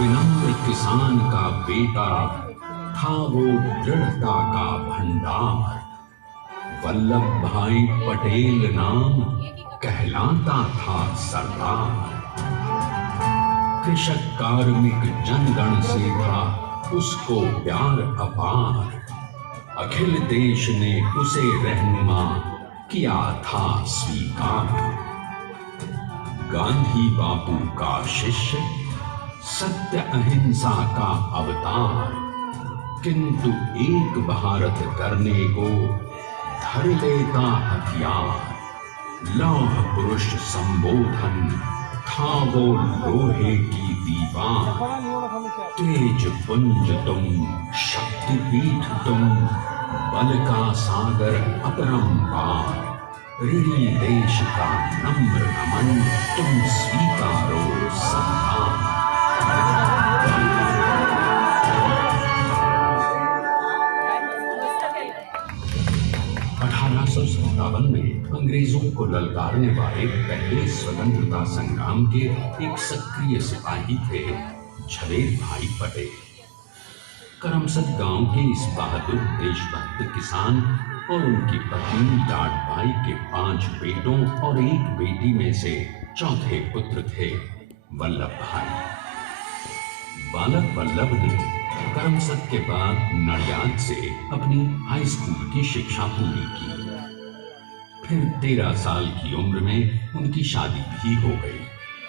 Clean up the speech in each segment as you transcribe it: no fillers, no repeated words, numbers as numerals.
विनम्र किसान का बेटा था वो दृढ़ता का भंडार। वल्लभ भाई पटेल नाम कहलाता था सरदार। कृषक कार्मिक जनगण से था उसको प्यार अपार। अखिल देश ने उसे रहनुमा किया था स्वीकार। गांधी बापू का शिष्य, सत्य अहिंसा का अवतार, किंतु एक भारत करने को धर लेता हथियार। लौह पुरुष संबोधन था वो लोहे की दीवार। तेज पुंज तुम, शक्तिपीठ तुम, बल का सागर अपरंपार। ऋणी देश का नम्र नमन, तुम स्वीकारो सम्मान। 1857 में अंग्रेजों को ललकारने वाले पहले स्वतंत्रता संग्राम के एक सक्रिय सिपाही थे झवेर भाई पटेल। करमसद गांव के इस बहादुर देशभक्त किसान और उनकी पत्नी डाट भाई के 5 बेटों और 1 बेटी में से चौथे पुत्र थे वल्लभ भाई। बालक वल्लभ ने करमसद के बाद नडियाद से अपनी हाई स्कूल की शिक्षा पूरी की। फिर 13 साल की उम्र में उनकी शादी भी हो गई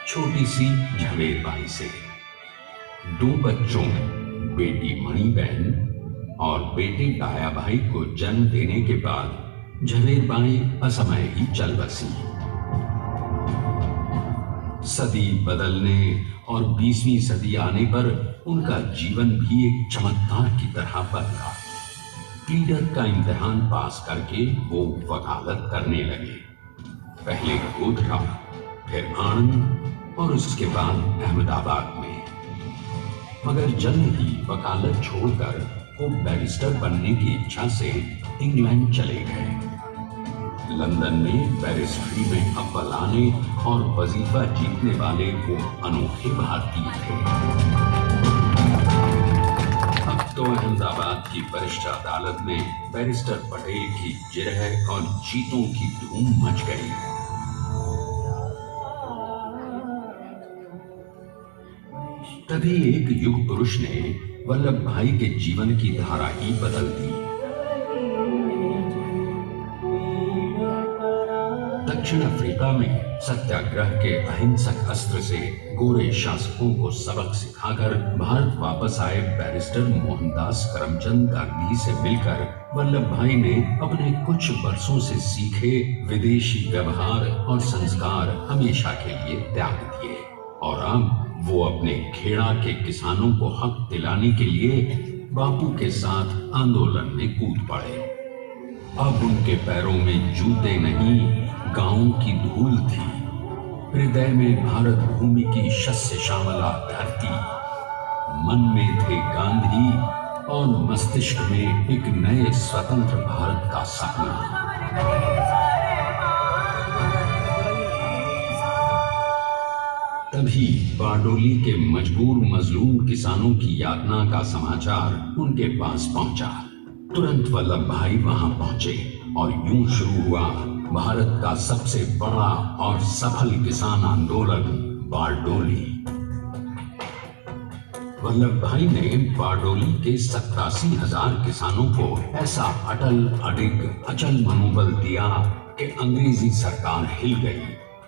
छोटी सी झवेर बाई से। 2 बच्चों, बेटी मणिबहन और बेटे डाया भाई को जन्म देने के बाद झवेर बाई असमय ही चल बसी। सदी बदलने और 20वीं सदी आने पर उनका जीवन भी एक चमत्कार की तरह बदला। क्लीडर का इम्तिहान पास करके वो वकालत करने लगे। पहले गोधरा, फिर आनंद और उसके बाद अहमदाबाद में। मगर जल्द ही वकालत छोड़कर वो बैरिस्टर बनने की इच्छा से इंग्लैंड चले गए। लंदन में बैरिस्ट्री में अव्वल आने और वजीफा जीतने वाले वो अनोखे भारतीय थे। अब तो अहमदाबाद की वरिष्ठ अदालत में बैरिस्टर पटेल की जिरह और जीतों की धूम मच गई। तभी एक युग पुरुष ने वल्लभ भाई के जीवन की धारा ही बदल दी। दक्षिण अफ्रीका में सत्याग्रह के अहिंसक अस्त्र से गोरे शासकों को सबक सिखाकर भारत वापस आए बैरिस्टर मोहनदास करमचंद गांधी से मिलकर वल्लभ भाई ने अपने कुछ वर्षों से सीखे विदेशी व्यवहार और संस्कार हमेशा के लिए त्याग दिए और अब वो अपने खेड़ा के किसानों को हक दिलाने के लिए बापू के साथ आंदोलन में कूद पड़े। अब उनके पैरों में जूते नहीं, गांव की धूल थी। हृदय में भारत भूमि की शस्य श्यामला धरती, मन में थे गांधी और मस्तिष्क में एक नए स्वतंत्र भारत का सपना। तभी बारडोली के मजबूर मजलूम किसानों की यातना का समाचार उनके पास पहुंचा। तुरंत वल्लभ भाई वहां पहुंचे और यूं शुरू हुआ भारत का सबसे बड़ा और सफल किसान आंदोलन बारडोली। वल्लभ भाई ने बारडोली के 87,000 किसानों को ऐसा अटल अडिग अचल मनोबल दिया कि अंग्रेजी सरकार हिल गई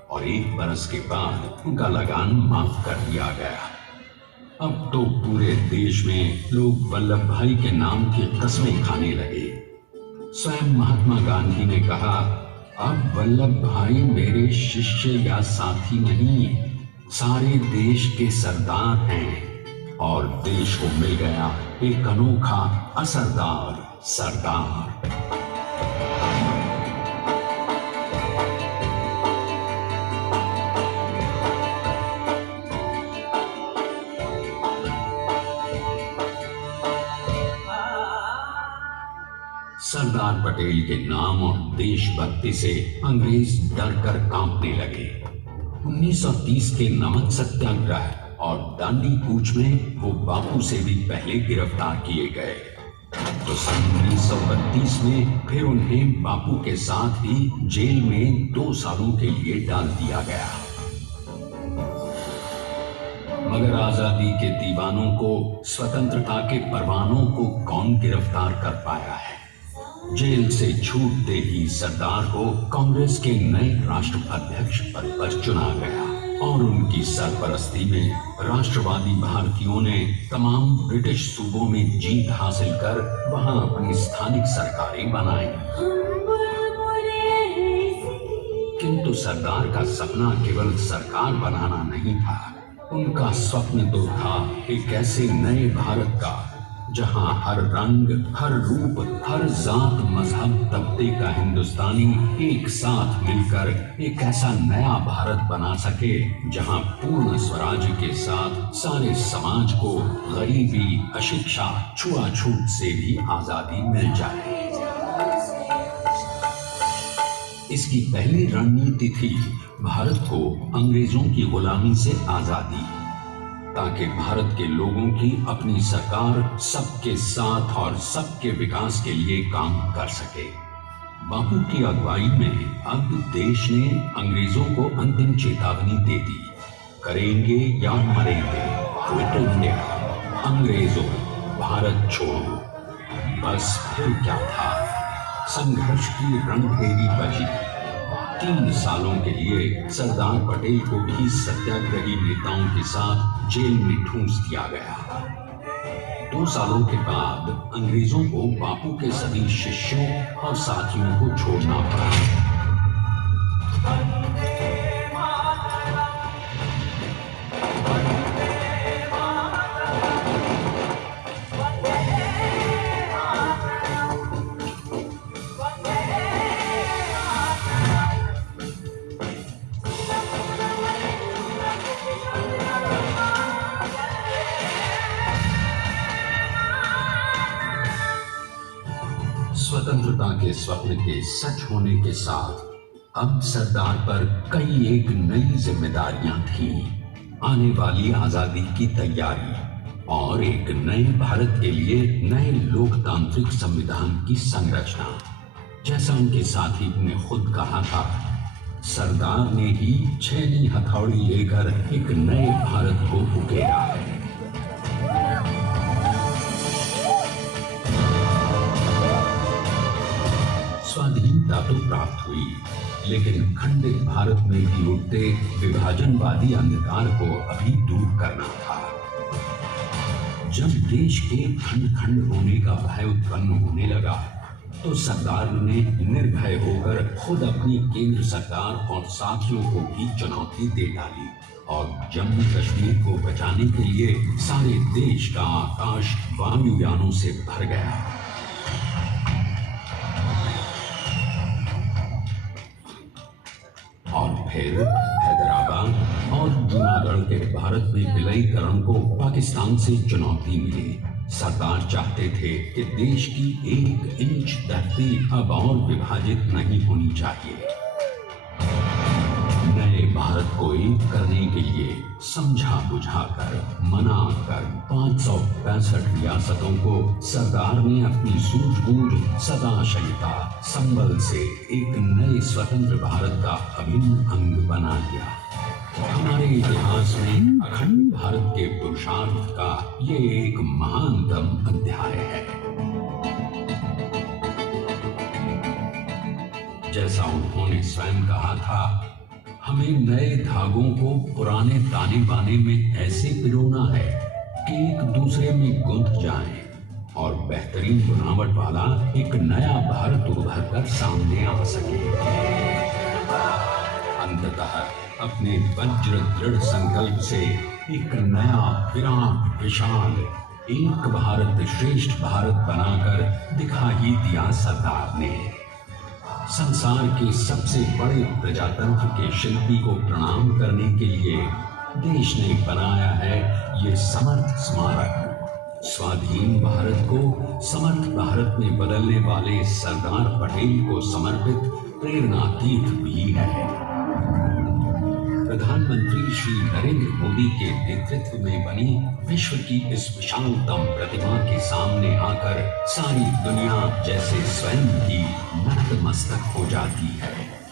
और 1 बरस के बाद उनका लगान माफ कर दिया गया। अब तो पूरे देश में लोग वल्लभ भाई के नाम की कस्में खाने लगे। स्वयं महात्मा गांधी ने कहा, अब वल्लभ भाई मेरे शिष्य या साथी नहीं, सारे देश के सरदार हैं और देश को मिल गया एक अनोखा असरदार सरदार। सरदार पटेल के नाम और देशभक्ति से अंग्रेज डर कर कांपने लगे। 1930 के नमक सत्याग्रह और दांडी कूच में वो बापू से भी पहले गिरफ्तार किए गए। तो सन 1932 में फिर उन्हें बापू के साथ ही जेल में 2 सालों के लिए डाल दिया गया। मगर आजादी के दीवानों को, स्वतंत्रता के परवानों को कौन गिरफ्तार कर पाया है। जेल से छूटते ही सरदार को कांग्रेस के नए राष्ट्राध्यक्ष पद पर चुना गया और उनकी सरपरस्ती में राष्ट्रवादी भारतीयों ने तमाम ब्रिटिश सूबों में जीत हासिल कर वहां अपनी स्थानिक सरकारें बनाई। किंतु सरदार का सपना केवल सरकार बनाना नहीं था। उनका स्वप्न तो था एक ऐसे नए भारत का जहां हर रंग, हर रूप, हर जात, मजहब, तबके का हिंदुस्तानी एक साथ मिलकर एक ऐसा नया भारत बना सके जहां पूर्ण स्वराज्य के साथ सारे समाज को गरीबी, अशिक्षा, छुआछूत से भी आजादी मिल जाए। इसकी पहली रणनीति थी भारत को अंग्रेजों की गुलामी से आजादी, ताकि भारत के लोगों की अपनी सरकार सबके साथ और सबके विकास के लिए काम कर सके। बापू की अगुवाई में अब देश ने अंग्रेजों को अंतिम चेतावनी दे दी, करेंगे या मरेंगे, क्विट इंडिया, अंग्रेजों भारत छोड़ो। बस फिर क्या था, संघर्ष की रणभेरी बजी। 3 सालों के लिए सरदार पटेल को भी सत्याग्रही नेताओं के साथ जेल में ठूंस दिया गया। 2 सालों के बाद अंग्रेजों को बापू के सभी शिष्यों और साथियों को छोड़ना पड़ा। स्वतंत्रता के स्वप्न के सच होने के साथ अब सरदार पर कई एक नई जिम्मेदारियां थीं। आने वाली आजादी की तैयारी और एक नए भारत के लिए नए लोकतांत्रिक संविधान की संरचना। जैसा उनके साथी ने खुद कहा था, सरदार ने ही छेनी हथौड़ी लेकर एक नए भारत को उकेरा है। स्वाधीनता तो प्राप्त हुई, लेकिन खंडित भारत में भी उठते विभाजनवादी अंधकार को अभी दूर करना था। जब देश के खंड खंड होने का भय उत्पन्न होने लगा तो सरदार ने निर्भय होकर खुद अपनी केंद्र सरकार और साथियों को भी चुनौती दे डाली और जम्मू कश्मीर को बचाने के लिए सारे देश का आकाश वायुयानों से भर गया। और फिर हैदराबाद और जूनागढ़ के भारत में विलयीकरण को पाकिस्तान से चुनौती मिली। सरदार चाहते थे कि देश की 1 इंच धरती अब और विभाजित नहीं होनी चाहिए। नए भारत को एक करने के लिए समझा बुझाकर मना कर 565 रियासतों को सरदार ने अपनी सूझबूझ सदाशयता संबल से एक नए स्वतंत्र भारत का अभिन्न अंग बना लिया। हमारे इतिहास में अखंड भारत के पुरुषार्थ का ये एक महानतम अध्याय है। जैसा उन्होंने स्वयं कहा था, हमें नए धागों को पुराने ताने बाने में ऐसे पिरोना है कि एक दूसरे में गुंथ जाएं और बेहतरीन बनावट वाला एक नया भारत उभर कर सामने आ सके। अंततः अपने वज्र दृढ़ संकल्प से एक नया विराट विशाल एक भारत श्रेष्ठ भारत बनाकर दिखा ही दिया सरदार ने। संसार के सबसे बड़े प्रजातंत्र के शिल्पी को प्रणाम करने के लिए देश ने बनाया है ये समर्थ स्मारक। स्वाधीन भारत को समर्थ भारत में बदलने वाले सरदार पटेल को समर्पित प्रेरणा तीर्थ भी है। प्रधानमंत्री श्री नरेंद्र मोदी के नेतृत्व में बनी विश्व की इस विशालतम प्रतिमा के सामने आकर सारी दुनिया जैसे स्वयं ही नतमस्तक हो जाती है।